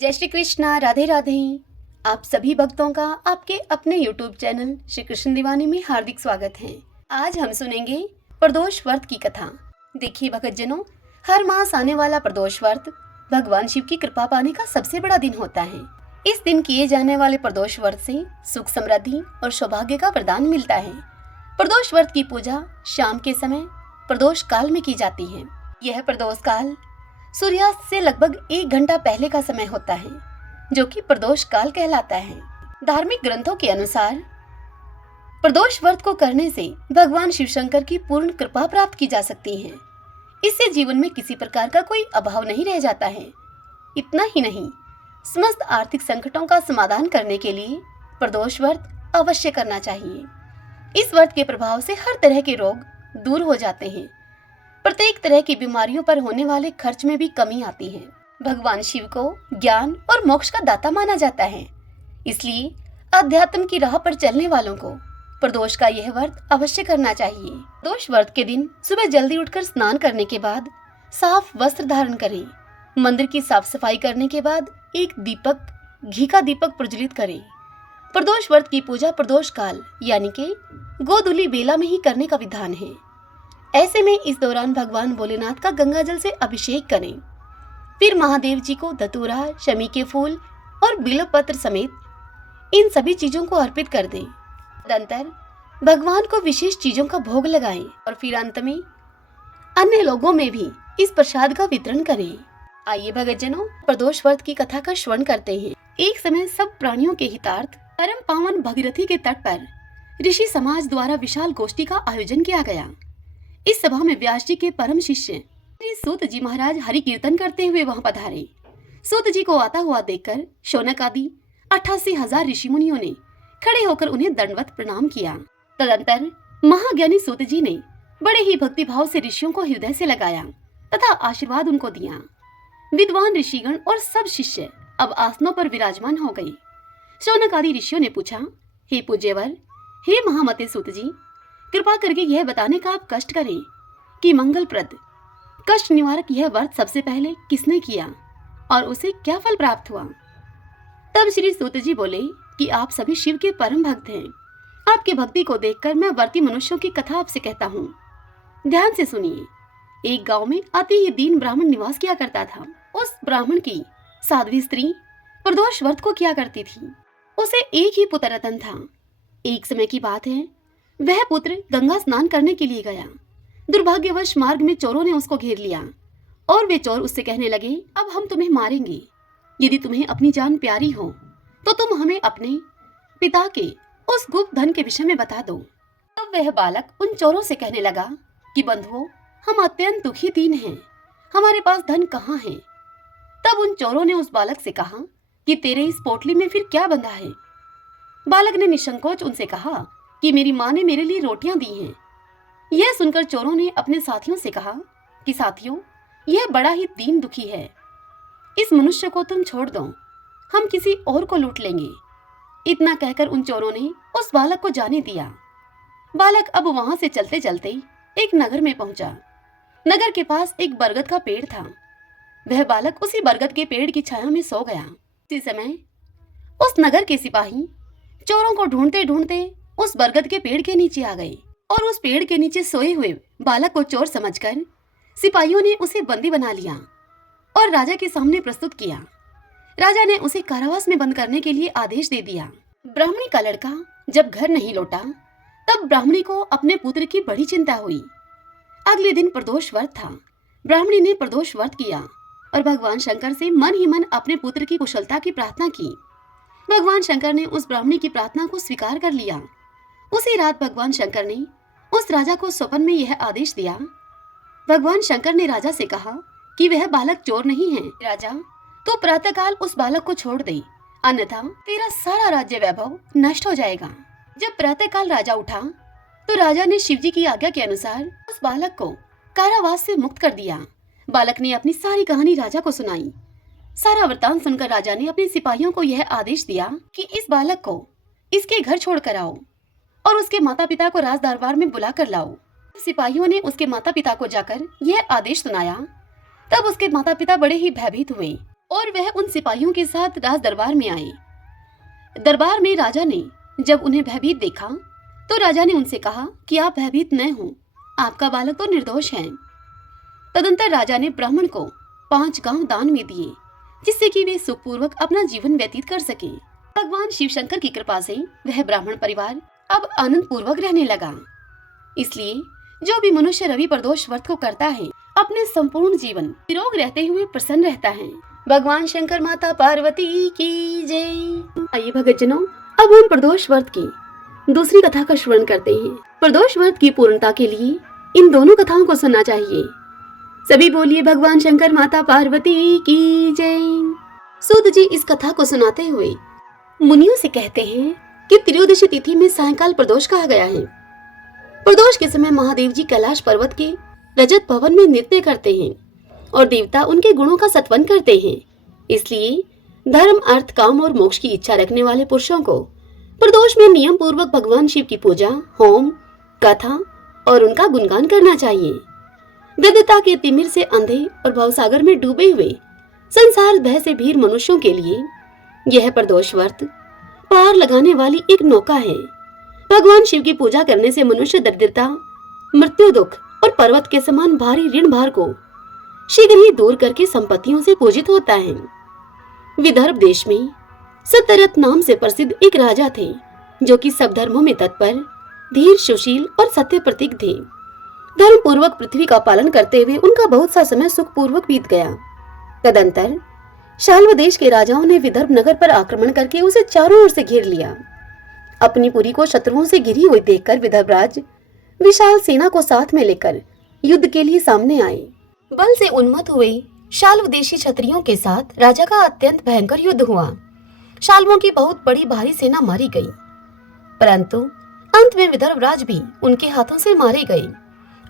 जय श्री कृष्णा, राधे राधे। आप सभी भक्तों का आपके अपने YouTube चैनल श्री कृष्ण दीवानी में हार्दिक स्वागत है। आज हम सुनेंगे प्रदोष व्रत की कथा। देखिए भक्तजनों, हर मास आने वाला प्रदोष व्रत भगवान शिव की कृपा पाने का सबसे बड़ा दिन होता है। इस दिन किए जाने वाले प्रदोष व्रत से सुख, समृद्धि और सौभाग्य का वरदान मिलता है। प्रदोष व्रत की पूजा शाम के समय प्रदोष काल में की जाती है। यह प्रदोष काल सूर्यास्त से लगभग 1 घंटा पहले का समय होता है, जो कि प्रदोष काल कहलाता है। धार्मिक ग्रंथों के अनुसार प्रदोष व्रत को करने से भगवान शिव शंकर की पूर्ण कृपा प्राप्त की जा सकती है। इससे जीवन में किसी प्रकार का कोई अभाव नहीं रह जाता है। इतना ही नहीं, समस्त आर्थिक संकटों का समाधान करने के लिए प्रदोष व्रत अवश्य करना चाहिए। इस व्रत के प्रभाव से हर तरह के रोग दूर हो जाते हैं। प्रत्येक तरह की बीमारियों पर होने वाले खर्च में भी कमी आती है। भगवान शिव को ज्ञान और मोक्ष का दाता माना जाता है, इसलिए अध्यात्म की राह पर चलने वालों को प्रदोष का यह व्रत अवश्य करना चाहिए। प्रदोष व्रत के दिन सुबह जल्दी उठकर स्नान करने के बाद साफ वस्त्र धारण करें। मंदिर की साफ सफाई करने के बाद एक दीपक, घी का दीपक प्रज्वलित करें। प्रदोष व्रत की पूजा प्रदोष काल यानी कि गोधूली बेला में ही करने का विधान है। ऐसे में इस दौरान भगवान भोलेनाथ का गंगा जल से अभिषेक करें। फिर महादेव जी को धतूरा, शमी के फूल और बिल्वपत्र समेत इन सभी चीजों को अर्पित कर दें। तदंतर भगवान को विशेष चीजों का भोग लगाएं और फिर अंत में अन्य लोगों में भी इस प्रसाद का वितरण करें। आइए भक्तजनों, प्रदोष व्रत की कथा का श्रवण करते हैं। एक समय सब प्राणियों के हितार्थ परम पावन भगीरथी के तट पर ऋषि समाज द्वारा विशाल गोष्ठी का आयोजन किया गया। इस सभा में व्यास जी के परम शिष्य श्री सूत जी महाराज हरि कीर्तन करते हुए वहां पधारे। सूत जी को आता हुआ देखकर शौनक आदि 88,000 ऋषि मुनियों ने खड़े होकर उन्हें दंडवत प्रणाम किया। तदंतर महाज्ञानी सूत जी ने बड़े ही भक्ति भाव से ऋषियों को हृदय से लगाया तथा आशीर्वाद उनको दिया। विद्वान ऋषिगण और सब शिष्य अब आसनों पर विराजमान हो गए। शौनक आदि ऋषियों ने पूछा, हे पूज्यवर, हे महामते सूत जी, कृपा करके यह बताने का आप कष्ट करें कि मंगलप्रद कष्ट निवारक यह व्रत सबसे पहले किसने किया और उसे क्या फल प्राप्त हुआ। तब श्री सूत जी बोले कि आप सभी शिव के परम भक्त हैं। आपकी भक्ति को देखकर मैं व्रती मनुष्यों की कथा आपसे कहता हूँ। ध्यान से सुनिए। एक गांव में अति ही दीन ब्राह्मण निवास किया करता था। उस ब्राह्मण की साध्वी स्त्री प्रदोष व्रत को किया करती थी। उसे एक ही पुत्र रतन था। एक समय की बात है, वह पुत्र गंगा स्नान करने के लिए गया। दुर्भाग्यवश मार्ग में चोरों ने उसको घेर लिया और वे चोर उससे कहने लगे, अब हम तुम्हें मारेंगे। यदि तुम्हें अपनी जान प्यारी हो तो तुम हमें अपने पिता के उस गुप्त धन के विषय में बता दो। तब वह बालक उन चोरों से कहने लगा कि बंधुओं, हम अत्यंत दुखी दीन हैं, हमारे पास धन कहाँ है। तब उन चोरों ने उस बालक से कहा कि तेरे इस पोटली में फिर क्या बंधा है। बालक ने निसंकोच उनसे कहा कि मेरी माँ ने मेरे लिए रोटियां दी हैं। यह सुनकर चोरों ने अपने साथियों से कहा कि साथियों, यह बड़ा ही दीन दुखी है, इस मनुष्य को तुम छोड़ दो, हम किसी और को लूट लेंगे। इतना कहकर उन चोरों ने उस बालक को जाने दिया। बालक अब वहां से चलते चलते एक नगर में पहुंचा। नगर के पास एक बरगद का पेड़ था। वह बालक उसी बरगद के पेड़ की छाया में सो गया। इसी समय उस नगर के सिपाही चोरों को ढूंढते ढूंढते उस बरगद के पेड़ के नीचे आ गए और उस पेड़ के नीचे सोए हुए बालक को चोर समझकर सिपाहियों ने उसे बंदी बना लिया और राजा के सामने प्रस्तुत किया। राजा ने उसे कारावास में बंद करने के लिए आदेश दे दिया। ब्राह्मणी का लड़का जब घर नहीं लौटा तब ब्राह्मणी को अपने पुत्र की बड़ी चिंता हुई। अगले दिन प्रदोष व्रत था। ब्राह्मणी ने प्रदोष व्रत किया और भगवान शंकर से मन ही मन अपने पुत्र की कुशलता की प्रार्थना की। भगवान शंकर ने उस ब्राह्मणी की प्रार्थना को स्वीकार कर लिया। उसी रात भगवान शंकर ने उस राजा को स्वप्न में यह आदेश दिया। भगवान शंकर ने राजा से कहा कि वह बालक चोर नहीं है। राजा, तो प्रातःकाल उस बालक को छोड़ दे, अन्यथा तेरा सारा राज्य वैभव नष्ट हो जाएगा। जब प्रातःकाल राजा उठा तो राजा ने शिवजी की आज्ञा के अनुसार उस बालक को कारावास से मुक्त कर दिया। बालक ने अपनी सारी कहानी राजा को सुनाई। सारा वृतांत सुनकर राजा ने अपने सिपाहियों को यह आदेश दिया कि इस बालक को इसके घर छोड़ कर आओ और उसके माता पिता को राज दरबार में बुला कर लाओ। सिपाहियों ने उसके माता पिता को जाकर यह आदेश सुनाया। तब उसके माता पिता बड़े ही भयभीत हुए और वह उन सिपाहियों के साथ राज दरबार में आए। दरबार में राजा ने जब उन्हें भयभीत देखा तो राजा ने उनसे कहा कि आप भयभीत न हो, आपका बालक तो निर्दोष है। तदंतर राजा ने ब्राह्मण को 5 गांव दान में दिए, जिससे कि वे सुखपूर्वक अपना जीवन व्यतीत कर सके। भगवान शिव शंकर की कृपा से वह ब्राह्मण परिवार अब आनंद पूर्वक रहने लगा। इसलिए जो भी मनुष्य रवि प्रदोष व्रत को करता है, अपने संपूर्ण जीवन निरोग रहते हुए प्रसन्न रहता है। भगवान शंकर माता पार्वती की जय। आइए भक्तजनों, अब हम प्रदोष व्रत की दूसरी कथा का श्रवण करते हैं। प्रदोष व्रत की पूर्णता के लिए इन दोनों कथाओं को सुनना चाहिए। सभी बोलिए भगवान शंकर माता पार्वती की जय। सूत जी इस कथा को सुनाते हुए मुनियों से कहते हैं कि त्रयोदशी तिथि में सायंकाल प्रदोष कहा गया है। प्रदोष के समय महादेव जी कैलाश पर्वत के रजत भवन में नृत्य करते हैं और देवता उनके गुणों का सत्वन करते हैं। इसलिए धर्म, अर्थ, काम और मोक्ष की इच्छा रखने वाले पुरुषों को प्रदोष में नियम पूर्वक भगवान शिव की पूजा, होम, कथा और उनका गुणगान करना चाहिए। दरिद्रता के तिमिर से अंधे और भवसागर में डूबे हुए संसार भय से भीर मनुष्यों के लिए यह प्रदोष व्रत पार लगाने वाली एक नौका है। भगवान शिव की पूजा करने से मनुष्य दरिद्रता, मृत्यु, दुख और पर्वत के समान भारी ऋण भार को शीघ्र ही दूर करके संपत्तियों से पूजित होता है। विदर्भ देश में सत्यरथ नाम से प्रसिद्ध एक राजा थे, जो कि सब धर्मों में तत्पर, धीर, सुशील और सत्य प्रतीक थे। धर्म पूर्वक पृथ्वी का पालन करते हुए उनका बहुत सा समय सुख पूर्वक बीत गया। तदंतर शाल्व देश के राजाओं ने विदर्भ नगर पर आक्रमण करके उसे चारों ओर से घेर लिया। अपनी पुरी को शत्रुओं से घिरी हुई देखकर विदर्भराज विशाल सेना को साथ में लेकर युद्ध के लिए सामने आए। बल से उन्मत्त हुए शाल्व देशी क्षत्रियों के साथ राजा का अत्यंत भयंकर युद्ध हुआ। शाल्वों की बहुत बड़ी भारी सेना मारी गई, परंतु अंत में विदर्भराज भी उनके हाथों से मारे गए।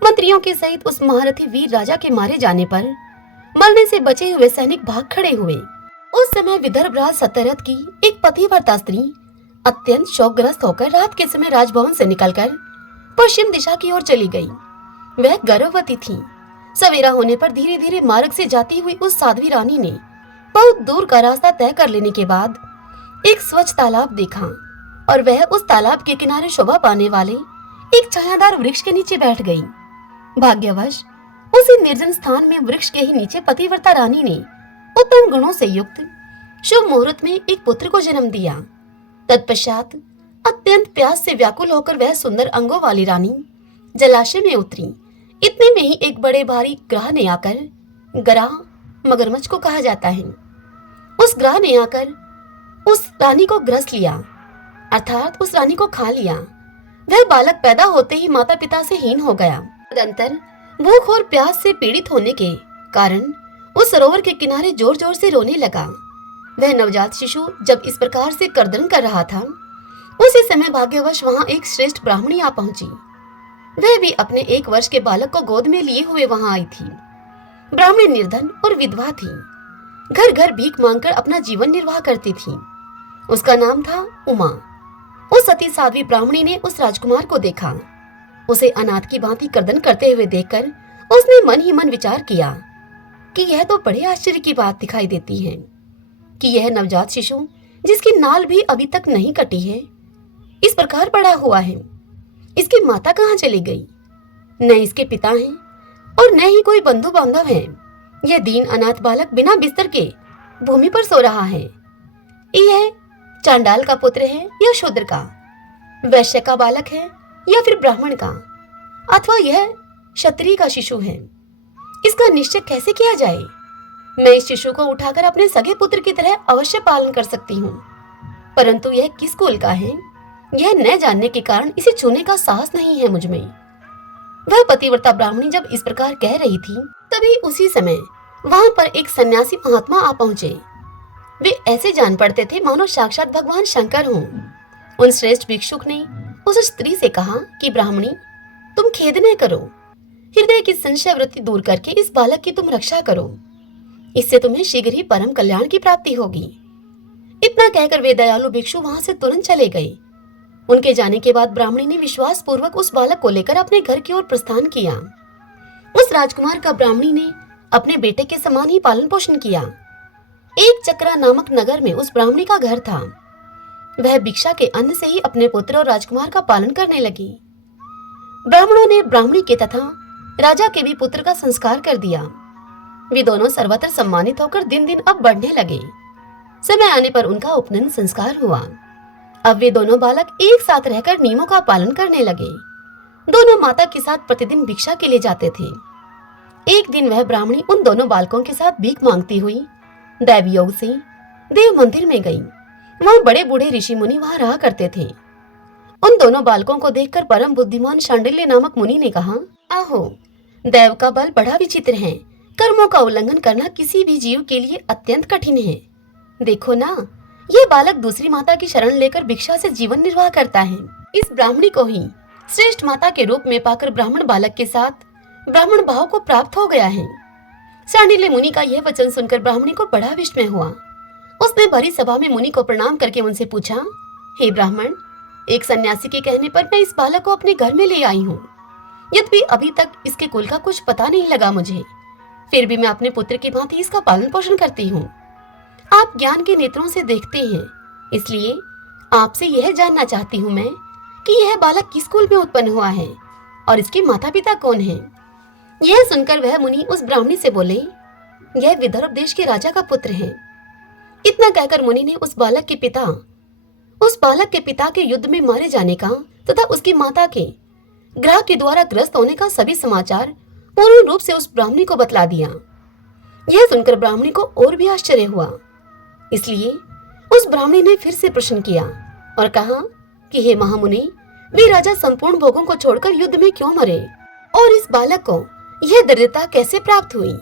मंत्रियों के सहित उस महारथी वीर राजा के मारे जाने पर मरने से बचे हुए सैनिक भाग खड़े हुए। उस समय विदर्भराज सत्यरथ की एक पतिव्रता स्त्री अत्यंत शोकग्रस्त होकर रात के समय राजभवन से निकलकर पश्चिम दिशा की ओर चली गई। वह गर्भवती थी। सवेरा होने पर धीरे धीरे मार्ग से जाती हुई उस साध्वी रानी ने बहुत दूर का रास्ता तय कर लेने के बाद एक स्वच्छ तालाब देखा और वह उस तालाब के किनारे शोभा पाने वाले एक छायादार वृक्ष के नीचे बैठ गई। भाग्यवश उसी निर्जन स्थान में वृक्ष के ही नीचे पतिव्रता रानी ने उत्तम गुणों से युक्त शुभ मुहूर्त में एक पुत्र को जन्म दिया। तत्पश्चात अत्यंत प्यास से व्याकुल होकर वह सुंदर अंगों वाली रानी जलाशय में उतरी। इतने में ही एक बड़े भारी ग्रह ने आकर, ग्रह मगरमच्छ को कहा जाता है, उस ग्रह ने आकर उस रानी को ग्रस लिया, अर्थात उस रानी को खा लिया। वह बालक पैदा होते ही माता पिता से हीन हो गया। तदंतर भूख और प्यास से पीड़ित होने के कारण उस सरोवर के किनारे जोर जोर से रोने लगा। वह नवजात शिशु जब इस प्रकार से कर्दन कर रहा था, उसी समय भाग्यवश वहां एक श्रेष्ठ ब्राह्मणी आ पहुंची। वह भी अपने 1 वर्ष के बालक को गोद में लिए हुए वहां आई थी। ब्राह्मणी निर्धन और विधवा थी, घर घर भीख मांगकर अपना जीवन निर्वाह करती थी। उसका नाम था उमा। उस सती साध्वी ब्राह्मणी ने उस राजकुमार को देखा। उसे अनाथ की भांति कर्दन करते हुए देखकर उसने मन ही मन विचार किया कि यह तो बड़े आश्चर्य की बात दिखाई देती है कि यह नवजात शिशु, जिसकी नाल भी अभी तक नहीं कटी है, इस प्रकार पड़ा हुआ है। इसकी माता कहाँ चली गई? न इसके पिता हैं और न ही कोई बंधु बांधव है। यह दीन अनाथ बालक बिना बिस्तर के भूमि पर सो रहा है। यह चांडाल का पुत्र है या शूद्र का, वैश्य का बालक है या फिर ब्राह्मण का, अथवा यह क्षत्रिय का शिशु है? इसका निश्चय कैसे किया जाए? मैं इस शिशु को उठाकर अपने सगे पुत्र की तरह अवश्य पालन कर सकती हूँ, परंतु यह किस कुल का है, यह न जानने के कारण इसे छूने का साहस नहीं है मुझ में। वह पतिव्रता ब्राह्मणी जब इस प्रकार कह रही थी, तभी उसी समय वहां पर एक सन्यासी महात्मा आ पहुंचे। वे ऐसे जान पड़ते थे मानो साक्षात भगवान शंकर हों। उन श्रेष्ठ भिक्षुक ने उस स्त्री से कहा कि ब्राह्मणी, तुम खेद न करो, हृदय की संशय वृत्ति दूर करके इस बालक की तुम रक्षा करो, इससे तुम्हें शीघ्र ही परम कल्याण की प्राप्ति होगी। इतना कहकर वे दयालु भिक्षु वहां से तुरंत चले गए। उनके जाने के बाद ब्राह्मणी ने विश्वास पूर्वक उस बालक को लेकर अपने घर की ओर प्रस्थान किया। उस राजकुमार का ब्राह्मणी ने अपने बेटे के समान ही पालन पोषण किया। एक चक्रा नामक नगर में उस ब्राह्मणी का घर था। वह भिक्षा के अन्न से ही अपने पुत्र और राजकुमार का पालन करने लगी। ब्राह्मणों ने ब्राह्मणी के तथा राजा के भी पुत्र का संस्कार कर दिया। वे दोनों सर्वत्र सम्मानित होकर दिन दिन अब बढ़ने लगे। समय आने पर उनका उपनयन संस्कार हुआ। अब वे दोनों बालक एक साथ रहकर नियमों का पालन करने लगे। दोनों माता के साथ प्रतिदिन भिक्षा के लिए जाते थे। एक दिन वह ब्राह्मणी उन दोनों बालकों के साथ भीख मांगती हुई दैव योग से देव मंदिर में गई। वहां बड़े बूढ़े ऋषि मुनि वहां रहा करते थे। उन दोनों बालकों को देखकर परम बुद्धिमान शांडिल्य नामक मुनि ने कहा, आहो, दैव का बल बड़ा विचित्र है। कर्मों का उल्लंघन करना किसी भी जीव के लिए अत्यंत कठिन है। देखो ना, ये बालक दूसरी माता की शरण लेकर भिक्षा से जीवन निर्वाह करता है। इस ब्राह्मणी को ही श्रेष्ठ माता के रूप में पाकर ब्राह्मण बालक के साथ ब्राह्मण भाव को प्राप्त हो गया है। शांडिल्य मुनि का यह वचन सुनकर ब्राह्मणी को बड़ा विस्मय हुआ। उसने भरी सभा में मुनि को प्रणाम करके उनसे पूछा, हे ब्राह्मण, एक सन्यासी के कहने पर मैं इस बालक को अपने घर में ले आई हूँ। यद्यपि अभी तक इसके कुल का कुछ पता नहीं लगा मुझे, फिर भी मैं अपने पुत्र की भांति इसका पालन पोषण करती हूँ। आप ज्ञान के नेत्रों से देखते हैं, इसलिए आपसे यह जानना चाहती हूँ मैं कि यह बालक किस कुल में उत्पन्न हुआ है और इसके माता पिता कौन हैं। यह सुनकर वह मुनि उस ब्राह्मणी से बोले, यह विदर्भ देश के राजा का पुत्र है। इतना कहकर मुनि ने उस बालक के पिता के युद्ध में मारे जाने का तथा उसकी माता के ग्रह के द्वारा ग्रस्त होने का सभी समाचार पूर्ण रूप से उस ब्राह्मणी को बतला दिया। यह सुनकर ब्राह्मणी को और भी आश्चर्य हुआ। इसलिए उस ब्राह्मणी ने फिर से प्रश्न किया और कहा कि हे महामुनि, वे राजा संपूर्ण भोगों को छोड़कर युद्ध में क्यों मरे और इस बालक को यह दरिद्रता कैसे प्राप्त हुई।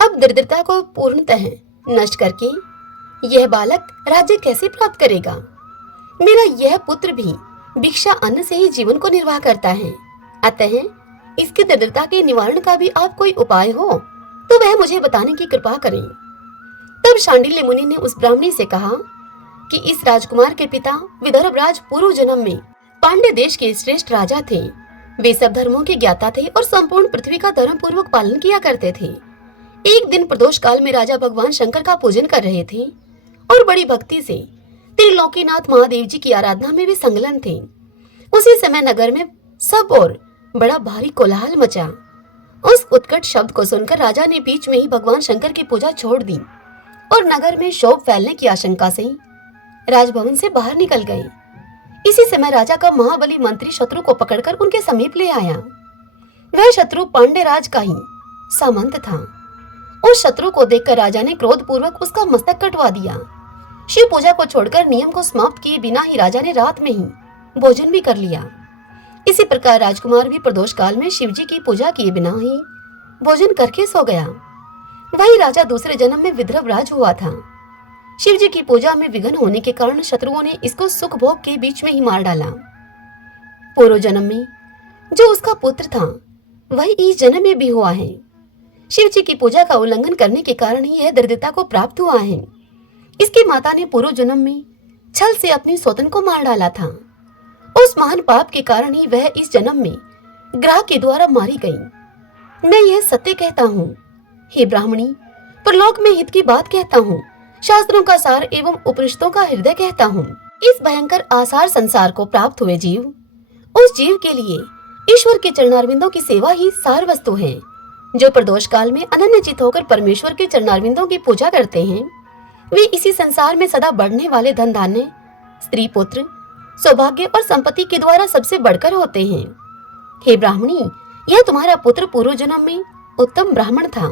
अब दरिद्रता को पूर्णतः नष्ट करके यह बालक राज्य कैसे प्राप्त करेगा। मेरा यह पुत्र भी भिक्षा अन्न से ही जीवन को निर्वाह करता है, अतः इसकी दरिद्रता के निवारण का भी आप कोई उपाय हो तो वह मुझे बताने की कृपा करें। तब शांडिल्य मुनि ने उस ब्राह्मणी से कहा कि इस राजकुमार के पिता विदर्भ राज पूर्व जन्म में पांड्य देश के श्रेष्ठ राजा थे। वे सब धर्मों के ज्ञाता थे और संपूर्ण पृथ्वी का धर्म पूर्वक पालन किया करते थे। एक दिन प्रदोष काल में राजा भगवान शंकर का पूजन कर रहे थे और बड़ी भक्ति से त्रिलोकीनाथ महादेव जी की आराधना में वे संलग्न थे। उसी समय नगर में सब और बड़ा भारी कोलाहल मचा। उस उत्कट शब्द को सुनकर राजा ने बीच में ही भगवान शंकर की पूजा छोड़ दी और नगर में शोभ फैलने की आशंका से राजभवन से बाहर निकल गए। इसी समय राजा का महाबली मंत्री शत्रु को पकड़कर उनके समीप ले आया। वह शत्रु पांड्य राज का ही सामंत था। उस शत्रु को देखकर राजा ने क्रोध पूर्वक उसका मस्तक कटवा दिया। शिव पूजा को छोड़कर नियम को समाप्त किए बिना ही राजा ने रात में ही भोजन भी कर लिया। इसी प्रकार राजकुमार भी प्रदोष काल में शिव जी की पूजा किए बिना ही भोजन करके सो गया। वही राजा दूसरे जन्म में विदर्भ राज हुआ था। शिव जी की पूजा में विघ्न होने के कारण शत्रुओं ने इसको सुख भोग के बीच में ही मार डाला। पूर्व जन्म में जो उसका पुत्र था वही इस जन्म में भी हुआ है। शिव जी की पूजा का उल्लंघन करने के कारण ही यह दरिद्रता को प्राप्त हुआ है। इसकी माता ने पूर्व जन्म में छल से अपनी सौतन को मार डाला था। उस महान पाप के कारण ही वह इस जन्म में ग्रह के द्वारा मारी गई। मैं यह सत्य कहता हूँ, हे ब्राह्मणी, परलोक में हित की बात कहता हूँ, शास्त्रों का सार एवं उपनिषदों का हृदय कहता हूँ। इस भयंकर आसार संसार को प्राप्त हुए जीव, उस जीव के लिए ईश्वर के चरणारविंदों की सेवा ही सार वस्तु है। जो प्रदोष काल में अनन्यचित होकर परमेश्वर के चरणारविंदों की पूजा करते हैं, वे इसी संसार में सदा बढ़ने वाले धन धान्य, स्त्री पुत्र, सौभाग्य और संपत्ति के द्वारा सबसे बढ़कर होते हैं। हे ब्राह्मणी, यह तुम्हारा पुत्र पूर्व जन्म में उत्तम ब्राह्मण था।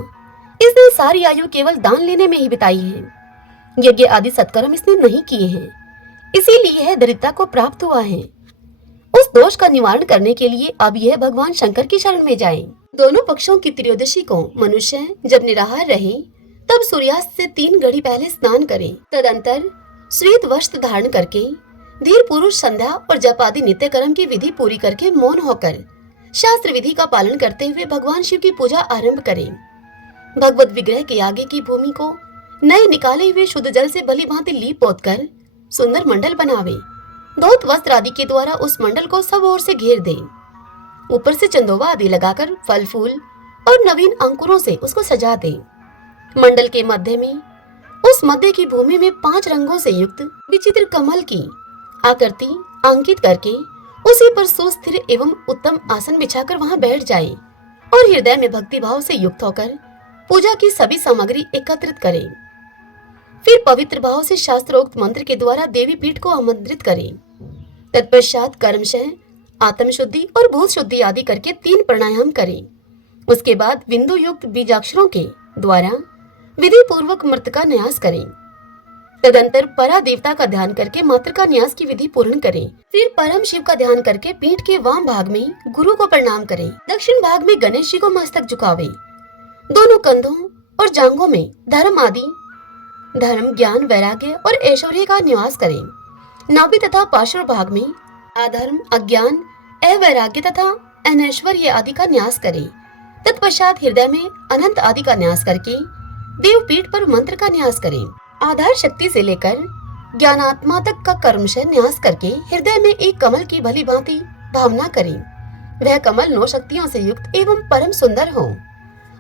इसने सारी आयु केवल दान लेने में ही बिताई है। यज्ञ आदि सत्कर्म इसने नहीं किए हैं, इसीलिए यह दरिद्रता को प्राप्त हुआ है। उस दोष का निवारण करने के लिए अब यह भगवान शंकर की शरण में जाए। दोनों पक्षों की त्रयोदशी को मनुष्य जब निराहार रहे तब सूर्यास्त से 3 घड़ी पहले स्नान करे। तदंतर श्वेत वस्त्र धारण करके धीर पुरुष संध्या और जप आदि नित्य कर्म की विधि पूरी करके मौन होकर शास्त्र विधि का पालन करते हुए भगवान शिव की पूजा आरंभ करे। भगवत विग्रह के आगे की भूमि को नए निकाले हुए शुद्ध जल से भली भांति लीप पोत कर सुंदर मंडल बनावे। धोत वस्त्र आदि के द्वारा उस मंडल को सब ओर से घेर दे। ऊपर से चंदोवा आदि लगाकर फल फूल और नवीन अंकुरों से उसको सजा दे। मंडल के मध्य में उस मध्य की भूमि में 5 रंगों से युक्त विचित्र कमल की आकृति अंकित करके उसी पर सुस्थिर एवं उत्तम आसन बिछाकर वहां बैठ जाए और हृदय में भक्ति भाव से युक्त होकर पूजा की सभी सामग्री एकत्रित करें। फिर पवित्र भाव से शास्त्रोक्त मंत्र के द्वारा देवी पीठ को आमंत्रित करें। तत्पश्चात कर्मशः, आत्म शुद्धि और भूत शुद्धि आदि करके 3 प्राणायाम करें। उसके बाद बिंदु युक्त बीजाक्षरों के द्वारा विधि पूर्वक मृत का न्यास करें। तदंतर परा देवता का ध्यान करके मात्र का न्यास की विधि पूर्ण करें। फिर परम शिव का ध्यान करके पीठ के वाम भाग में गुरु को प्रणाम करें। दक्षिण भाग में गणेश जी को मस्तक झुकावे। दोनों कंधों और जांघों में धर्म, ज्ञान, वैराग्य और ऐश्वर्य का निवास करें। नाभि तथा पार्श्व भाग में अधर्म, अज्ञान, अवैराग्य तथा अनैश्वर्य आदि का न्यास करें। तत्पश्चात हृदय में अनंत आदि का न्यास करके देव पीठ पर मंत्र का न्यास करें। आधार शक्ति से लेकर ज्ञानात्मा तक का कर्मशः न्यास करके हृदय में एक कमल की भली भांति भावना करें। वह कमल 9 शक्तियों से युक्त एवं परम सुंदर हो।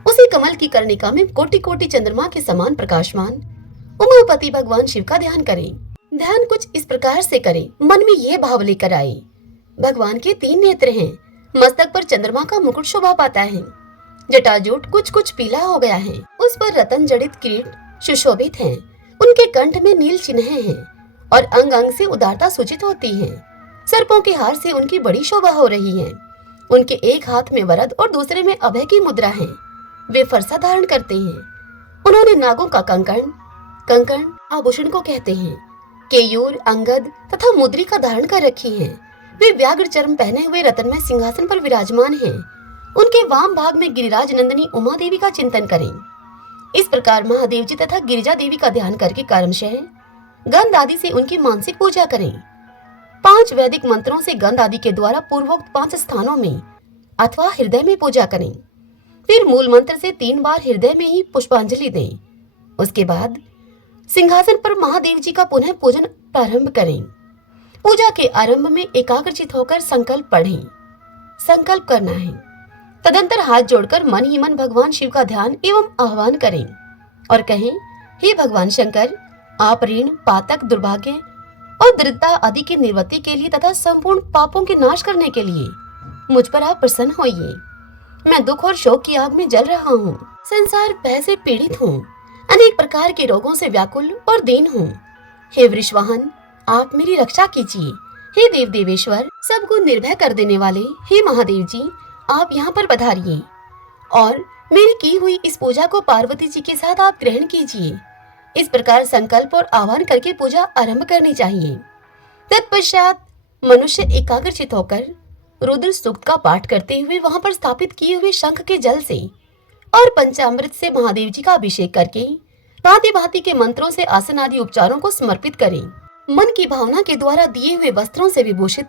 उसी कमल की कर्णिका में कोटि कोटि चंद्रमा के समान प्रकाशमान उमापति भगवान शिव का ध्यान करें। ध्यान कुछ इस प्रकार से करें, मन में यह भाव लेकर आए, भगवान के 3 नेत्र हैं, मस्तक पर चंद्रमा का मुकुट शोभा पाता है, जटाजूट कुछ कुछ पीला हो गया है, उस पर रतन जड़ित किरीट सुशोभित है, उनके कंठ में नील चिन्ह हैं और अंग अंग से उदारता सूचित होती है। सर्पों के हार से उनकी बड़ी शोभा हो रही है। उनके एक हाथ में वरद और दूसरे में अभय की मुद्रा है। वे फरसा धारण करते हैं। उन्होंने नागों का कंकण आभूषण को कहते हैं, केयूर, अंगद तथा मुद्री का धारण कर रखी है। वे व्याघ्र चर्म पहने हुए रत्नमय सिंहासन पर विराजमान हैं। उनके वाम भाग में गिरिराज नंदिनी उमा देवी का चिंतन करें। इस प्रकार महादेव जी तथा गिरिजा देवी का ध्यान करके कर्मशः गंध आदि से उनकी मानसिक पूजा करें। 5 वैदिक मंत्रों से गंध आदि के द्वारा पूर्वोक्त 5 स्थानों में अथवा हृदय में पूजा करें। फिर मूल मंत्र से 3 बार हृदय में ही पुष्पांजलि दें। उसके बाद सिंहासन पर महादेव जी का पुनः पूजन प्रारंभ करें। पूजा के आरंभ में एकाग्रचित होकर संकल्प पढ़ें। संकल्प करना है। तदंतर हाथ जोड़कर मन ही मन भगवान शिव का ध्यान एवं आह्वान करें और कहें, हे भगवान शंकर, आप ऋण, पातक, दुर्भाग्य और दरिद्रता आदि की निवृत्ति के लिए तथा संपूर्ण पापों के नाश करने के लिए मुझ पर आप प्रसन्न होइए। मैं दुख और शोक की आग में जल रहा हूँ। संसार भय से पीड़ित हूँ। अनेक प्रकार के रोगों से व्याकुल और दीन हूँ। हे वृषवाहन, आप मेरी रक्षा कीजिए। हे देव देवेश्वर, सबको निर्भय कर देने वाले हे महादेव जी, आप यहाँ पर पधारिए और मेरी की हुई इस पूजा को पार्वती जी के साथ आप ग्रहण कीजिए। इस प्रकार संकल्प और आह्वान करके पूजा आरंभ करनी चाहिए। तत्पश्चात मनुष्य एकाग्रचित होकर रुद्र सूक्त का पाठ करते हुए वहां पर स्थापित किए हुए शंख के जल से और पंचामृत से महादेव जी का अभिषेक करके भांति भांति के मंत्रों से आसन आदि उपचारों को समर्पित करें। मन की भावना के द्वारा दिए हुए वस्त्रों से विभूषित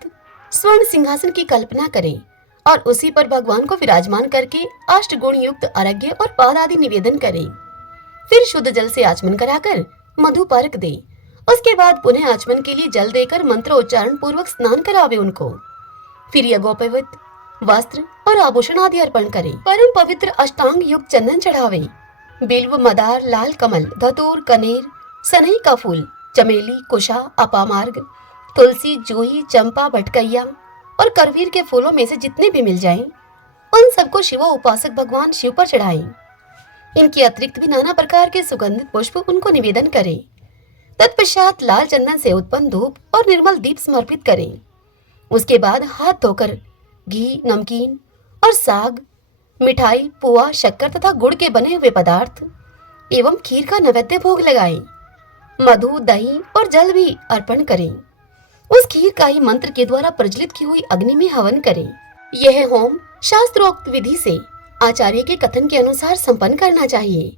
स्वर्ण सिंहासन की कल्पना करें और उसी पर भगवान को विराजमान करके अष्टगुण युक्त अर्घ्य और पाद आदि निवेदन करें। फिर शुद्ध जल से आचमन कराकर मधु पर्क दे। उसके बाद पुनः आचमन के लिए जल देकर मंत्रोच्चारण पूर्वक स्नान करावे उनको। फिर यज्ञोपवीत वस्त्र और आभूषण आदि अर्पण करें। परम पवित्र अष्टांग युक्त चंदन चढ़ावे। बिल्व, मदार, लाल कमल, धतूर, कनेर, सनई का फूल, चमेली, कुशा, अपामार्ग, तुलसी, जूही, चंपा, भटकैया और करवीर के फूलों में से जितने भी मिल जाएं, उन सबको शिव उपासक भगवान शिव पर चढ़ाएं। इनके अतिरिक्त भी नाना प्रकार के सुगंधित पुष्प उनको निवेदन करें। तत्पश्चात लाल चंदन से उत्पन्न धूप और निर्मल दीप समर्पित करें। उसके बाद हाथ धोकर घी, नमकीन और साग, मिठाई, पुआ, शक्कर तथा गुड़ के बने हुए पदार्थ एवं खीर का नैवेद्य भोग लगाएं। मधु, दही और जल भी अर्पण करें। उस खीर का ही मंत्र के द्वारा प्रज्वलित की हुई अग्नि में हवन करें। यह होम शास्त्रोक्त विधि से आचार्य के कथन के अनुसार संपन्न करना चाहिए।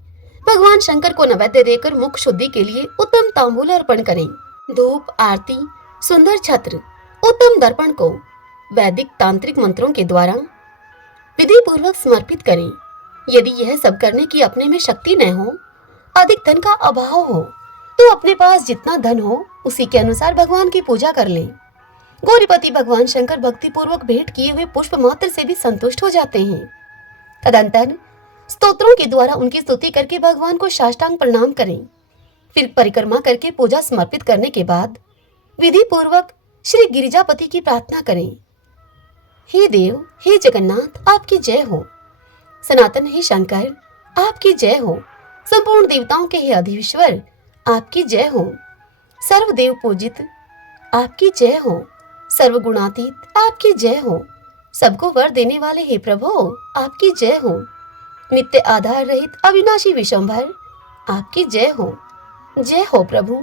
भगवान शंकर को नैवेद्य देकर मुख शुद्धि के लिए उत्तम तांबूल अर्पण करें। धूप, आरती, सुंदर छत्र, उत्तम दर्पण को वैदिक तांत्रिक मंत्रों के द्वारा विधि पूर्वक समर्पित करें। यदि यह सब करने की अपने में शक्ति न हो, अधिक धन का अभाव हो, तो अपने पास जितना धन हो उसी के अनुसार भगवान की पूजा कर लें। गौरीपति भगवान शंकर भक्ति पूर्वक भेंट किए हुए पुष्प मात्र से भी संतुष्ट हो जाते हैं। तदंतर स्तोत्रों के द्वारा उनकी स्तुति करके भगवान को साष्टांग प्रणाम करें। फिर परिक्रमा करके पूजा समर्पित करने के बाद विधि पूर्वक श्री गिरिजापति की प्रार्थना करें। हे देव, हे जगन्नाथ, आपकी जय हो। सनातन हे शंकर, आपकी जय हो। संपूर्ण देवताओं के हे अधीश्वर, आपकी जय हो। सर्वदेव पूजित, आपकी जय हो। सर्वगुणातीत, आपकी जय हो। सबको वर देने वाले हे प्रभु, आपकी जय हो। नित्य आधार रहित अविनाशी विशंभर, आपकी जय हो। जय हो प्रभु।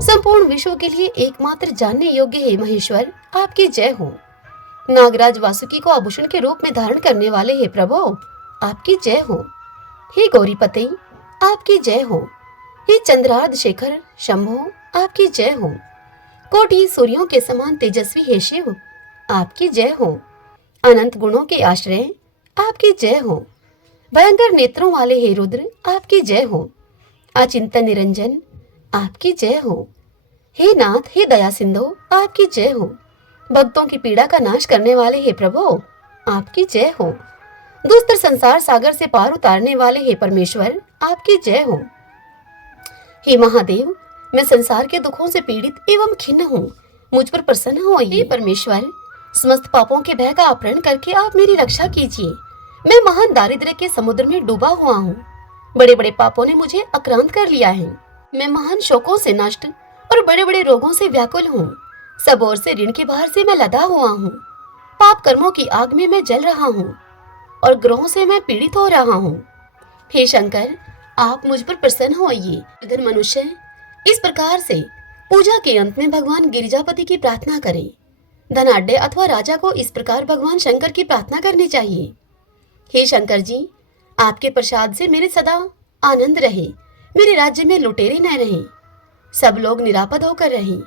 संपूर्ण विश्व के लिए एकमात्र जानने योग्य हे महेश्वर, आपकी जय हो। नागराज वासुकी को आभूषण के रूप में धारण करने वाले हे प्रभु, आपकी जय हो। हे गौरीपते, आपकी जय हो। हे चंद्रार्ध शेखर शंभो, आपकी जय हो। कोटि सूर्यों के समान तेजस्वी हे शिव, आपकी जय हो। अनंत गुणों के आश्रय, आपकी जय हो। भयंकर नेत्रों वाले हे रुद्र, आपकी जय हो। अचिंतन निरंजन, आपकी जय हो। हे नाथ, हे दया सिंधु, आपकी जय हो। भक्तों की पीड़ा का नाश करने वाले हे प्रभु, आपकी जय हो। दुस्तर संसार सागर से पार उतारने वाले हे परमेश्वर, आपकी जय हो। हे महादेव, मैं संसार के दुखों से पीड़ित एवं खिन्न हूँ, मुझ पर प्रसन्न हो। हे परमेश्वर, समस्त पापों के भय का अपहरण करके आप मेरी रक्षा कीजिए। मैं महान दारिद्र्य के समुद्र में डूबा हुआ हूँ। बड़े बड़े पापों ने मुझे आक्रांत कर लिया है। मैं महान शोकों से नष्ट और बड़े बड़े रोगों से व्याकुल हूँ। सब ओर से ऋण के भार से मैं लदा हुआ हूँ। पाप कर्मों की आग में मैं जल रहा हूँ और ग्रहों से मैं पीड़ित हो रहा हूँ। हे शंकर, आप मुझ पर प्रसन्न होइए। इधर मनुष्य इस प्रकार से पूजा के अंत में भगवान गिरिजापति की प्रार्थना करें। धनाढ्य अथवा राजा को इस प्रकार भगवान शंकर की प्रार्थना करनी चाहिए। हे शंकर जी, आपके प्रसाद से मेरे सदा आनंद रहे। मेरे राज्य में लुटेरे न रहें। सब लोग निरापद होकर रहें।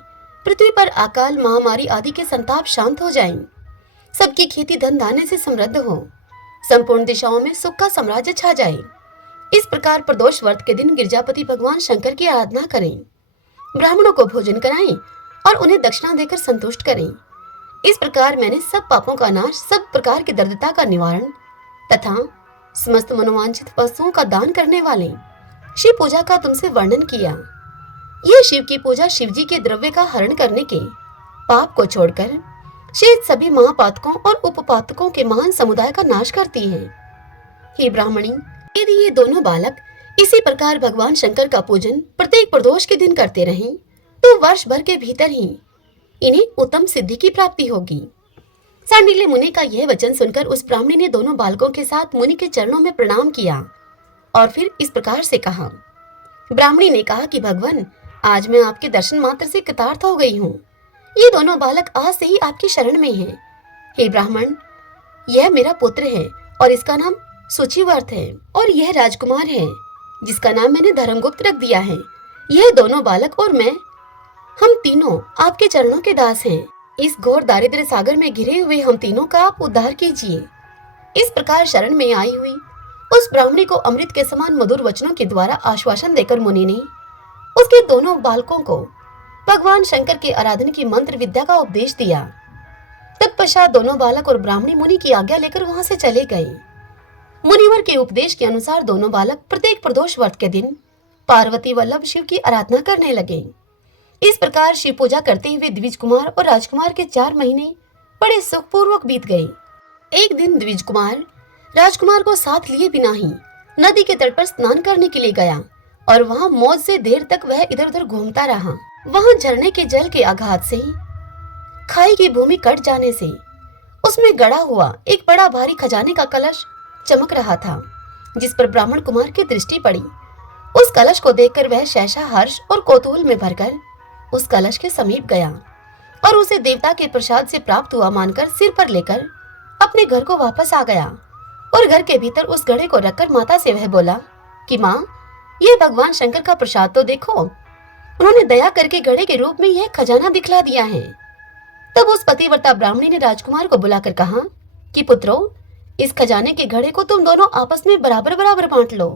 पृथ्वी पर अकाल महामारी आदि के संताप शांत हो जाएं। सबकी खेती धन धान्य से समृद्ध हो। संपूर्ण दिशाओं में सुख का साम्राज्य छा जाए। इस प्रकार प्रदोष व्रत के दिन गिरिजापति भगवान शंकर की आराधना करें। ब्राह्मणों को भोजन कराएं और उन्हें दक्षिणा देकर संतुष्ट करें। इस प्रकार मैंने सब पापों का नाश, सब प्रकार की दरिद्रता का निवारण तथा समस्त मनोवांछित वस्तुओं का दान करने वाले शिव पूजा का तुमसे वर्णन किया। यह शिव की पूजा शिव जी के द्रव्य का हरण करने के पाप को छोड़कर शेष सभी महापातकों और उपपातकों के महान समुदाय का नाश करती है। हे ब्राह्मणी, यदि ये दोनों बालक इसी प्रकार भगवान शंकर का पूजन प्रत्येक प्रदोष के दिन करते रहें तो वर्ष भर के भीतर ही इन्हें उत्तम सिद्धि की प्राप्ति होगी। सांडिल्य मुनि का यह वचन सुनकर उस ब्राह्मणी ने दोनों बालकों के साथ मुनि के चरणों में प्रणाम किया और फिर इस प्रकार से कहा। ब्राह्मणी ने कहा कि भगवान, आज मैं आपके दर्शन मात्र से कृतार्थ हो गई हूँ। ये दोनों बालक आज से ही आपकी शरण में हैं। हे ब्राह्मण, यह मेरा पुत्र है और इसका नाम सुचिवर्त है और यह राजकुमार है जिसका नाम मैंने धर्मगुप्त रख दिया है। यह दोनों बालक और मैं, हम तीनों आपके चरणों के दास हैं। इस घोर दारिद्र्य सागर में घिरे हुए हम तीनों का आप उद्धार कीजिए। इस प्रकार शरण में आई हुई उस ब्राह्मणी को अमृत के समान मधुर वचनों के द्वारा आश्वासन देकर मुनि ने उसके दोनों बालकों को भगवान शंकर के आराधन की मंत्र विद्या का उपदेश दिया। तत्पश्चात दोनों बालक और ब्राह्मणी मुनि की आज्ञा लेकर वहां से चले गए। मुनिवर के उपदेश के अनुसार दोनों बालक प्रत्येक प्रदोष व्रत के दिन पार्वती वल्लभ शिव की आराधना करने लगे। इस प्रकार शिव पूजा करते हुए द्विज कुमार और राजकुमार के 4 महीने बड़े सुखपूर्वक बीत गए। एक दिन द्विज कुमार राजकुमार को साथ लिए बिना ही नदी के तट पर स्नान करने के लिए गया और वहां मौज से देर तक वह इधर उधर घूमता रहा। वहां झरने के जल के आघात से खाई की भूमि कट जाने से उसमें गड़ा हुआ एक बड़ा भारी खजाने का कलश चमक रहा था, जिस पर ब्राह्मण कुमार की दृष्टि पड़ी। उस कलश को देखकर वह सहसा हर्ष और कौतूहल में भरकर उस कलश के समीप गया और उसे देवता के प्रसाद से प्राप्त हुआ मानकर सिर पर लेकर अपने घर को वापस आ गया और घर के भीतर उस घड़े को रखकर माता से वह बोला कि माँ, ये भगवान शंकर का प्रसाद तो देखो। उन्होंने दया करके घड़े के रूप में यह खजाना दिखला दिया है। तब उस पतिव्रता ब्राह्मणी ने राजकुमार को बुलाकर कहा कि पुत्रो, इस खजाने के घड़े को तुम दोनों आपस में बराबर बराबर बांट लो।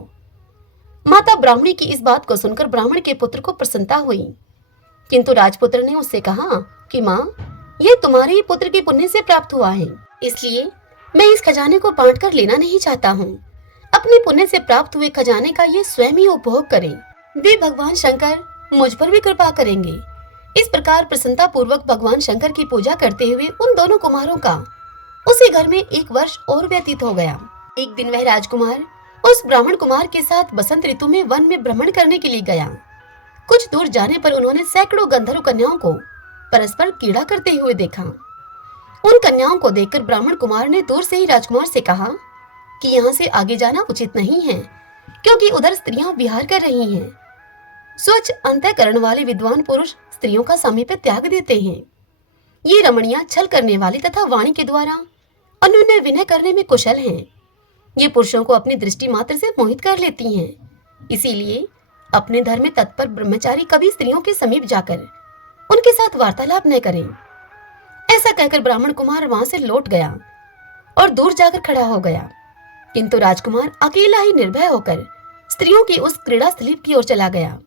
माता ब्राह्मणी की इस बात को सुनकर ब्राह्मण के पुत्र को प्रसन्नता हुई, किंतु राजपुत्र ने उससे कहा कि माँ, यह तुम्हारे ही पुत्र के पुण्य से प्राप्त हुआ है, इसलिए मैं इस खजाने को बांट कर लेना नहीं चाहता हूँ। अपने पुण्य से प्राप्त हुए खजाने का ये स्वयं ही उपभोग करें। वे भगवान शंकर मुझ पर भी कृपा करेंगे। इस प्रकार प्रसन्नता पूर्वक भगवान शंकर की पूजा करते हुए उन दोनों कुमारों का उसी घर में 1 वर्ष और व्यतीत हो गया। एक दिन वह राजकुमार उस ब्राह्मण कुमार के साथ बसंत ऋतु में वन में भ्रमण करने के लिए गया। कुछ दूर जाने पर उन्होंने सैकड़ों गंधर्व कन्याओं को परस्पर क्रीड़ा करते हुए देखा। उन कन्याओं को देखकर ब्राह्मण कुमार ने दूर से ही राजकुमार से कहा कि यहाँ से आगे जाना उचित नहीं है, क्योंकि उधर स्त्रियां विहार कर रही हैं। स्वच्छ अंतःकरण वाले विद्वान पुरुष स्त्रियों का सामीप्य त्याग देते हैं। ये रमणियां छल करने वाली तथा वाणी के द्वारा अन्योन्य विनय करने में कुशल हैं। ये पुरुषों को अपनी दृष्टि मात्र से मोहित कर लेती हैं। इसीलिए अपने धर्म में तत्पर ब्रह्मचारी कभी स्त्रियों के समीप जाकर उनके साथ वार्तालाप न करें। ऐसा कहकर ब्राह्मण कुमार वहां से लौट गया और दूर जाकर खड़ा हो गया, किंतु राजकुमार अकेला ही निर्भय होकर स्त्रियों की उस क्रीड़ा स्थली की ओर चला गया।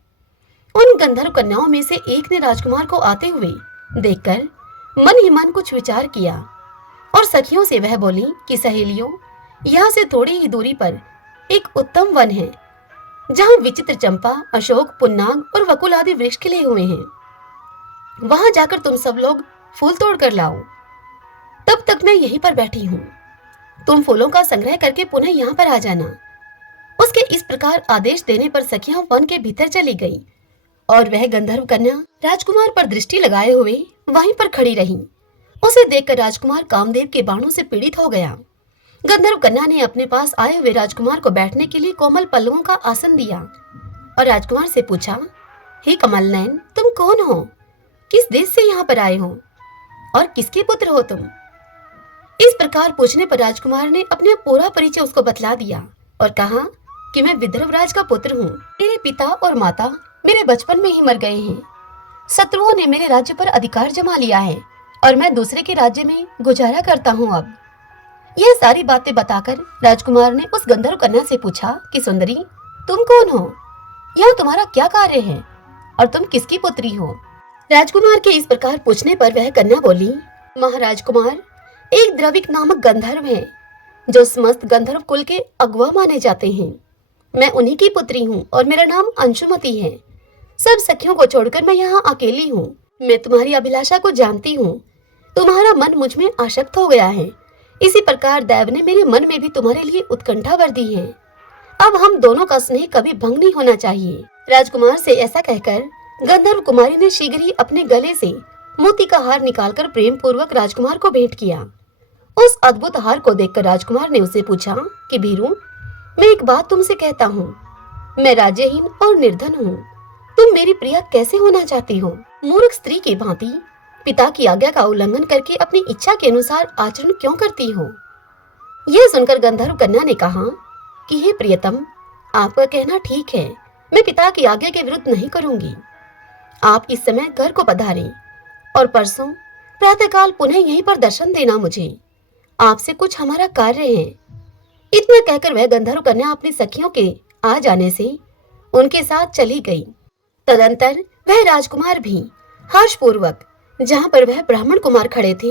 उन गंधर्व कन्याओं में से एक ने राजकुमार को आते हुए देखकर मन ही मन कुछ विचार किया और सखियों से वह बोली कि सहेलियों, यहाँ से थोड़ी ही दूरी पर एक उत्तम वन है, जहाँ विचित्र चंपा, अशोक, पुन्नाग और वकुल आदि वृक्ष खिले हुए हैं। वहां जाकर तुम सब लोग फूल तोड़ कर लाओ। तब तक मैं यहीं पर बैठी हूँ। तुम फूलों का संग्रह करके पुनः यहाँ पर आ जाना। उसके इस प्रकार आदेश देने पर सखियां वन के भीतर चली गई और वह गंधर्व कन्या राजकुमार पर दृष्टि लगाए हुए वहीं पर खड़ी रही। उसे देखकर राजकुमार कामदेव के बाणों से पीड़ित हो गया। गंधर्व कन्या ने अपने पास आए हुए राजकुमार को बैठने के लिए कोमल पल्लवों का आसन दिया और राजकुमार से पूछा, हे कमल नयन, तुम कौन हो? किस देश से यहाँ पर आए हो और किसके पुत्र हो तुम? इस प्रकार पूछने पर राजकुमार ने अपने पूरा परिचय उसको बतला दिया और कहा कि मैं विदर्भराज का पुत्र हूँ। मेरे पिता और माता मेरे बचपन में ही मर गए हैं। शत्रुओं ने मेरे राज्य पर अधिकार जमा लिया है और मैं दूसरे के राज्य में गुजारा करता हूँ। अब यह सारी बातें बताकर राजकुमार ने उस गंधर्व कन्या से पूछा कि सुंदरी, तुम कौन हो? यह तुम्हारा क्या कार्य है और तुम किसकी पुत्री हो? राजकुमार के इस प्रकार पूछने पर वह कन्या बोली, महाराज कुमार, एक द्रविक नामक गंधर्व है जो समस्त गंधर्व कुल के अगुआ माने जाते हैं। मैं उन्हीं की पुत्री हूँ और मेरा नाम अंशुमति है। सब सखियों को छोड़कर मैं यहाँ अकेली हूँ। मैं तुम्हारी अभिलाषा को जानती हूँ। तुम्हारा मन मुझ में आसक्त हो गया है। इसी प्रकार दैव ने मेरे मन में भी तुम्हारे लिए उत्कंठा भर दी है। अब हम दोनों का स्नेह कभी भंग नहीं होना चाहिए। राजकुमार से ऐसा कहकर गंधर्व कुमारी ने शीघ्र ही अपने गले से मोती का हार निकालकर प्रेम पूर्वक राजकुमार को भेंट किया। उस अद्भुत हार को देखकर राजकुमार ने उसे पूछा कि भीरू, मैं एक बात तुमसे कहता हूँ। मैं राज्यहीन और निर्धन हूँ। तुम मेरी प्रिया कैसे होना चाहती हो? मूर्ख स्त्री की भांति पिता की आज्ञा का उल्लंघन करके अपनी इच्छा के अनुसार आचरण क्यों करती हो? यह सुनकर गंधर्व कन्या ने कहा कि हे प्रियतम, आपका कहना ठीक है। मैं पिता की आज्ञा के विरुद्ध नहीं करूंगी। आप इस समय घर को पधारें और परसों प्रातःकाल पुनः यहीं पर दर्शन देना। मुझे आपसे कुछ हमारा कार्य है। इतना कहकर वह गंधर्व कन्या अपनी सखियों के आ जाने से उनके साथ चली गई। तदंतर वह राजकुमार भी हर्षपूर्वक जहाँ पर वह ब्राह्मण कुमार खड़े थे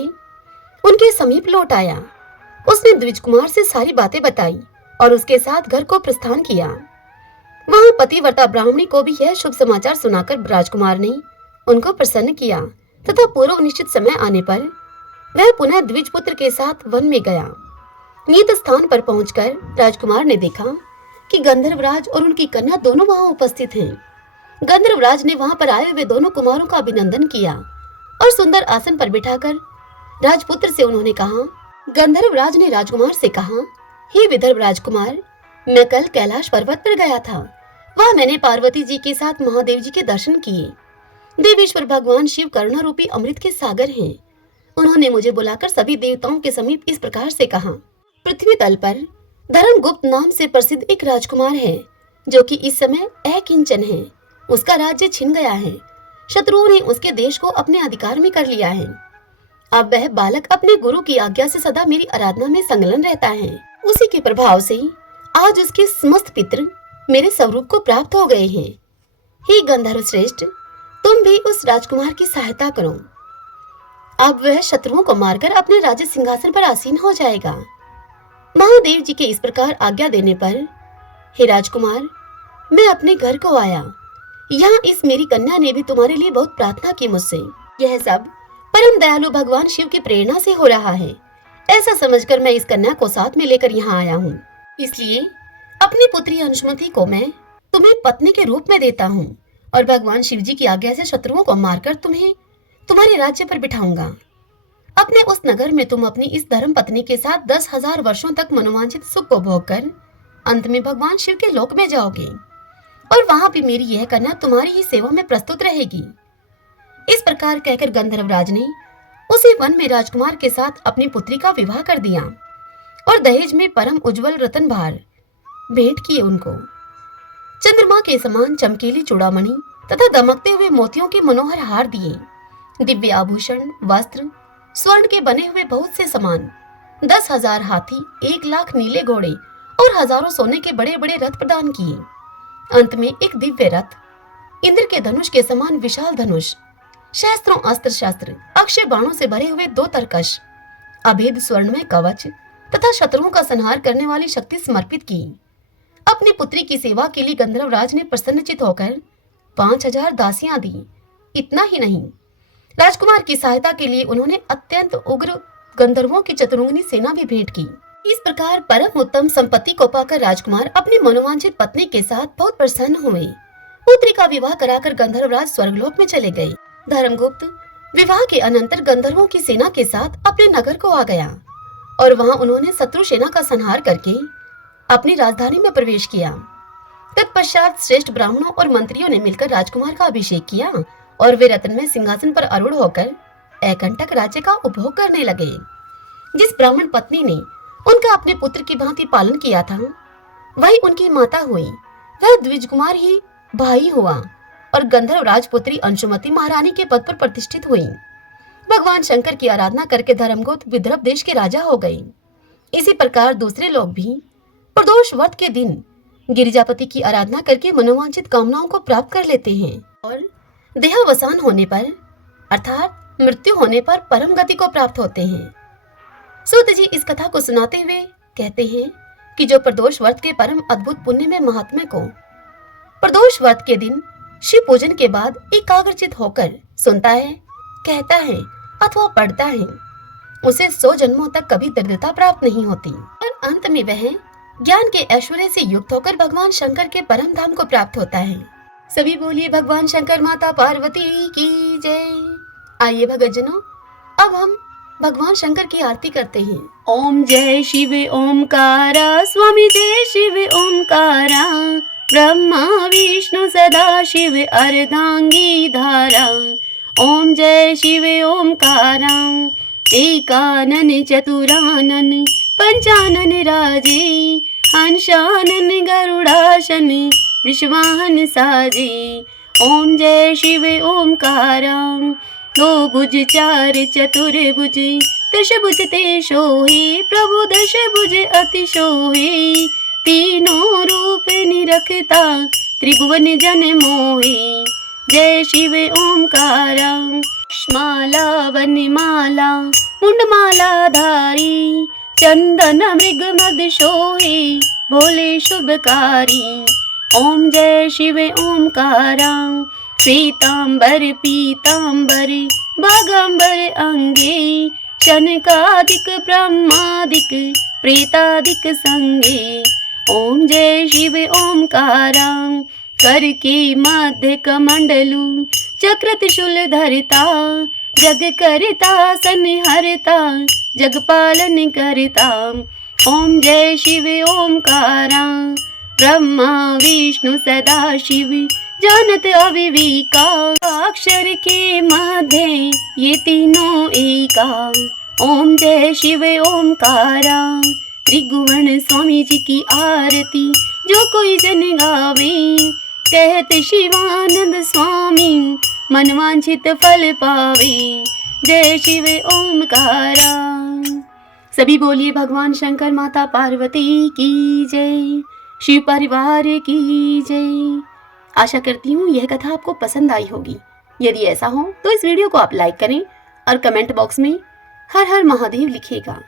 उनके समीप लौट आया। उसने द्विज कुमार से सारी बातें बताई और उसके साथ घर को प्रस्थान किया। वहां पतिव्रता ब्राह्मणी को भी यह शुभ समाचार सुनाकर राजकुमार ने उनको प्रसन्न किया तथा पूर्व निश्चित समय आने पर वह पुनः द्विज पुत्र के साथ वन में गया। नियत स्थान पर पहुंचकर राजकुमार ने देखा कि गंधर्वराज और उनकी कन्या दोनों वहां उपस्थित हैं। गंधर्वराज ने वहां पर आए हुए दोनों कुमारों का अभिनंदन किया और सुंदर आसन पर बिठाकर राजपुत्र से उन्होंने कहा। गंधर्वराज ने राजकुमार से कहा, हे विदर्भ राजकुमार, मैं कल कैलाश पर्वत पर गया था। वहां मैंने पार्वती जी के साथ महादेव जी के दर्शन किए। देवेश्वर भगवान शिव करुणा रूपी अमृत के सागर हैं। उन्होंने मुझे बुलाकर सभी देवताओं के समीप इस प्रकार से कहा, पृथ्वी तल पर धर्मगुप्त नाम से प्रसिद्ध एक राजकुमार है जो कि इस समय अकिंचन है। उसका राज्य छिन गया है। शत्रुओं ने उसके देश को अपने अधिकार में कर लिया है। अब वह बालक अपने गुरु की आज्ञा से सदा मेरी आराधना में संलग्न रहता है। उसी के प्रभाव से आज उसके समस्त पितृ मेरे स्वरूप को प्राप्त हो गए हैं। हे गंधर्व श्रेष्ठ, तुम भी उस राजकुमार की सहायता करो। अब वह शत्रुओं को मारकर अपने राज्य सिंहासन पर आसीन हो जाएगा। महादेव जी के इस प्रकार आज्ञा देने पर हे राजकुमार, मैं अपने घर को आया यहाँ इस मेरी कन्या ने भी तुम्हारे लिए बहुत प्रार्थना की मुझसे। यह सब परम दयालु भगवान शिव की प्रेरणा से हो रहा है। ऐसा समझकर मैं इस कन्या को साथ में लेकर यहाँ आया हूँ। इसलिए अपनी पुत्री अंशुमति को मैं तुम्हें पत्नी के रूप में देता हूँ और भगवान शिव जी की आज्ञा से शत्रुओं को मारकर तुम्हें तुम्हारे राज्य पर बिठाऊंगा। अपने उस नगर में तुम अपनी इस धर्म पत्नी के साथ 10,000 वर्षों तक मनोवांछित सुख को भोग कर अंत में भगवान शिव के लोक में जाओगे और वहां भी मेरी यह कन्या तुम्हारी ही सेवा में प्रस्तुत रहेगी। इस प्रकार कहकर गंधर्वराज ने उसी वन में राजकुमार के साथ अपनी पुत्री का विवाह कर दिया और दहेज में परम उज्जवल रतन भार भेंट किए उनको। चंद्रमा के समान चमकीली चूड़ामणि तथा दमकते हुए मोतियों के मनोहर हार दिए, दिव्य आभूषण, वस्त्र, स्वर्ण के बने हुए बहुत से सामान, 10,000 हाथी, 1,00,000 नीले घोड़े और हजारों सोने के बड़े बड़े रथ प्रदान किए। अंत में एक दिव्य रथ, इंद्र के धनुष के समान विशाल धनुष, शस्त्रों अस्त्र शस्त्र, अक्षय बाणों से भरे हुए 2 तरकश, अभेद स्वर्ण में कवच तथा शत्रुओं का संहार करने वाली शक्ति समर्पित की। अपनी पुत्री की सेवा के लिए गंधर्वराज ने प्रसन्नचित होकर 5,000 दासियां दी। इतना ही नहीं, राजकुमार की सहायता के लिए उन्होंने अत्यंत उग्र गंधर्वों की चतुरंगिनी सेना भी भेंट की। इस प्रकार परम उत्तम संपत्ति को पाकर राजकुमार अपनी मनोवांछित पत्नी के साथ बहुत प्रसन्न हुए। पुत्री का विवाह कराकर गंधर्वराज स्वर्गलोक में चले गए। धर्मगुप्त विवाह के अनंतर गंधर्वों की सेना के साथ अपने नगर को आ गया और वहां उन्होंने शत्रु सेना का संहार करके अपनी राजधानी में प्रवेश किया। तत्पश्चात श्रेष्ठ ब्राह्मणों और मंत्रियों ने मिलकर राजकुमार का अभिषेक किया और वे रत्न में सिंहासन पर आरूढ़ होकर एकंटक राज्य का उपभोग करने लगे। जिस ब्राह्मण पत्नी ने उनका अपने पुत्र की भांति पालन किया था, वही उनकी माता हुई। वह द्विज कुमार ही भाई हुआ और गंधर्व राजपुत्री अंशुमति महारानी के पद पर प्रतिष्ठित हुई। भगवान शंकर की आराधना करके धर्मगुप्त विदर्भ देश के राजा हो गए। इसी प्रकार दूसरे लोग भी प्रदोष व्रत के दिन गिरिजापति की आराधना करके मनोवांछित कामनाओं को प्राप्त कर लेते हैं और देहावसान होने पर अर्थात मृत्यु होने पर परम गति को प्राप्त होते हैं। सूत जी इस कथा को सुनाते हुए कहते हैं कि जो प्रदोष व्रत के परम अद्भुत पुण्य में महात्म्य को प्रदोष व्रत के दिन शिव पूजन के बाद एकाग्रचित होकर सुनता है, कहता है अथवा पढ़ता है, उसे 100 जन्मों तक कभी दरिद्रता प्राप्त नहीं होती और अंत में वह ज्ञान के ऐश्वर्य से युक्त होकर भगवान शंकर के परम धाम को प्राप्त होता है। सभी बोलिए भगवान शंकर माता पार्वती की जय। आइए भक्तजनों, अब हम भगवान शंकर की आरती करते हैं। ओम जय शिव ओमकारा, स्वामी जय शिव ओमकारा, ब्रह्मा विष्णु सदा शिव अर्धांगी धारा। ओम जय शिव ओमकारा, एकानन चतुरानन पंचानन राजे, हंसानन गरुड़ासन वृषवाहन साजे। ओम जय शिव ओमकारा, 2 भुज 4 चतुर्भुज, 10 भुज ते सोहे, प्रभु 10 भुज अति सोहे, तीनों रूप निरखता त्रिभुवन जन मोहे। जय शिव ओमकारा, माला वनमाला मुंडमाला धारी, चंदन मृग मद सोहे, भोले शुभकारी। ओम जय शिव ओमकारा, श्वेतांबर पीतांबर बागांबर अंगे, शनकादिक ब्रह्मादिक प्रेतादिक संगे। ओम जय शिव ओमकारा, कर के मध्य कमंडलु चक्र त्रिशूल धरता, जग करता संहरता जग पालन करता। ओम जय शिव ओमकारा, ब्रह्मा विष्णु सदा शिव जानत अविवेका, अक्षर के मध्य ये तीनों एका। ओम जय शिव ओमकारा, त्रिभुवन स्वामी जी की आरती जो कोई जन गावे, कहत शिवानंद स्वामी मनवांछित फल पावे। जय शिव ओमकारा। सभी बोलिए भगवान शंकर माता पार्वती की जय, शिव परिवार की जय। आशा करती हूँ यह कथा आपको पसंद आई होगी। यदि ऐसा हो तो इस वीडियो को आप लाइक करें और कमेंट बॉक्स में हर हर महादेव लिखिएगा।